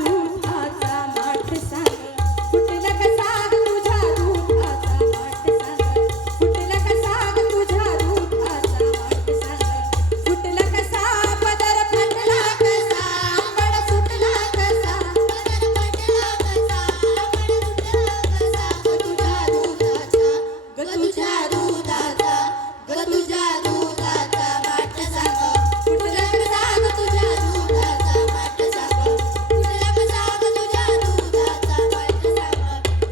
दुधाचा माठ सांग फुटला कसा ग तुझ्या दुधाचा माठ सांग फुटला कसा ग तुझ्या दुधाचा माठ सांग फुटला कसा पदर फाटला कसा आंबड सुटला कसा पदर फाटला कसा आंबड सुटला कसा ग तुझ्या दुधाचा ग तुझ्या दुधाचा माठ सांग फुटला कसा ग तुझ्या दुधाचा माठ सांग फुटला कसा ग तुझ्या दुधाचा माठ सांग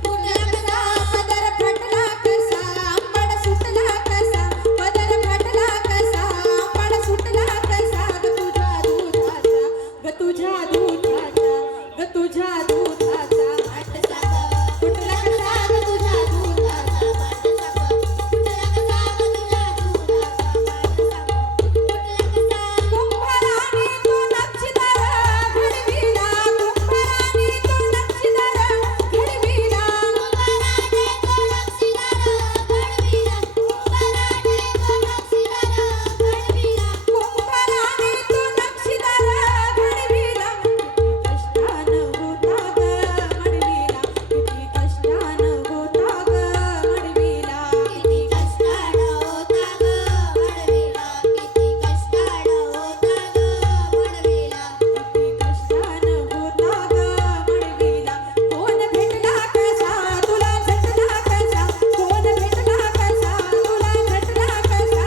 फुटला कसा पदर फाटला कसा आंबड सुटला कसा पदर फाटला कसा आंबड सुटला कसा ग तुझ्या दुधाचा ग तुझ्या दुधाचा माठ सांग फुटला कसा ग तुझ्या दुधाचा माठ सांग फुटला कसा ग तुझ्या दुधाचा माठ सांग फुटला कसा कुंभाराने तो नक्षीदार घडविला कुंभाराने तो नक्षीदार घडविला कुंभाराने तो नक्षीदार घडविला कुंभाराने तो नक्षीदार घडविला कुंभाराने तो नक्षीदार घडविला किती कष्टानं होता ग घडविला किती कष्टानं होता ग घडविला किती कष्टानं होता ग घडविला किती कष्टानं होता ग घडविला कोण भेटला कसा तुला झटला कसा कोण भेटला कसा तुला झटला कसा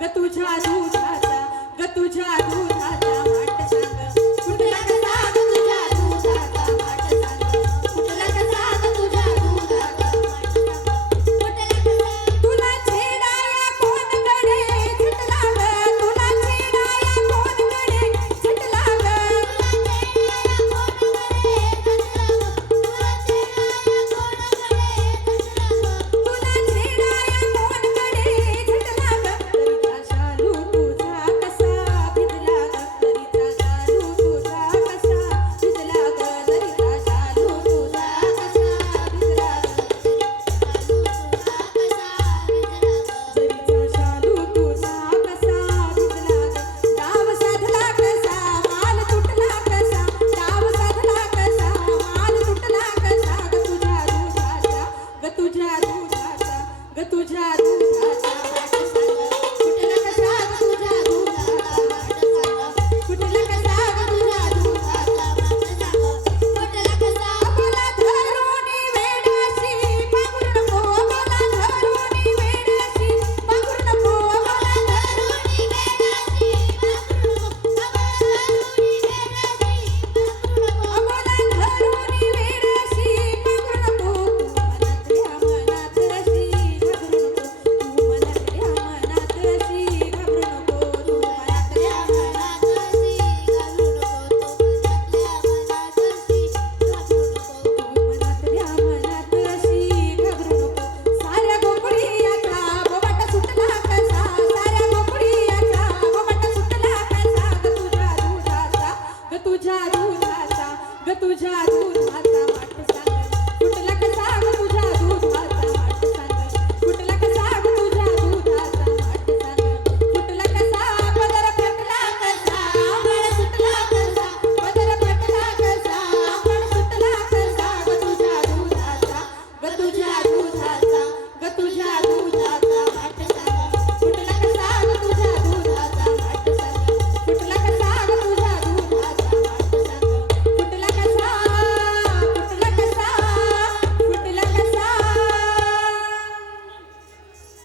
ग तुझ्या दुधाचा ग तुझ्या दुधाचा माठ सांग फुटला कसा ग तुझ्या दुधाचा माठ सांग फुटला कसा ग तुझ्या दुधाचा माठ सांग फुटला कसा तुला छेडाया कोण गडे झटला ग तुला छेडाया कोण गडे झटला ग तुला छेडाया कोण गडे झटला ग तुला छेडाया कोण गडे झटला ग तुला छेडाया कोण गडे झटला ग तरीचा शालू तुझा कसा भिजला ग तरीचा शालू तुझा कसा भिजला ग तरीचा शालू तुझा कसा भिजला ग जरीचा शालू तुझा कसा भिजला ग डाव साधला कसा माल तुटला कसा डाव साधला कसा माल तुटला कसा ग तुझ्या दुधाचा ग तुझ्या दुधाचा माठ सांग फुटला कसा ग तुझ्या दुधाचा माठ सांग फुटला कसा ग तुझ्या दुधाचा माठ सांग फुटला कसा मला धरुनी वेडाशी पांघरू नको मला धरुनी वेडाशी पांघरू नको मला धरुनी वेडाशी पांघरू नको मला धरुनी वेडाशी पांघरू नको मला धरुनी वेडाशी पांघरू नको तू मनातल्या मनात अशी घाबरू नको तू मनातल्या मनात अशी घाबरू नको तू मनातल्या मनात अशी घाबरू नको तू मनातल्या मनात अशी घाबरू नको साऱ्या गोकुळीयाचा बोबाट सुटला कसा साऱ्या गोकुळीयाचा बोबाट सुटला कसा ग तुझ्या दुधाचा ग तुझ्या दुधाचा माठ सांग फुटला कसा ग तुझ्या दुधाचा माठ सांग फुटला कसा ग तुझ्या दुधाचा माठ सांग फुटला कसा पदर फाटला कसा आंबड सुटला कसा पदर फाटला कसा आंबड सुटला कसा ग तुझ्या दुधाचा ग तुझ्या दुधाचा ग तुझ्या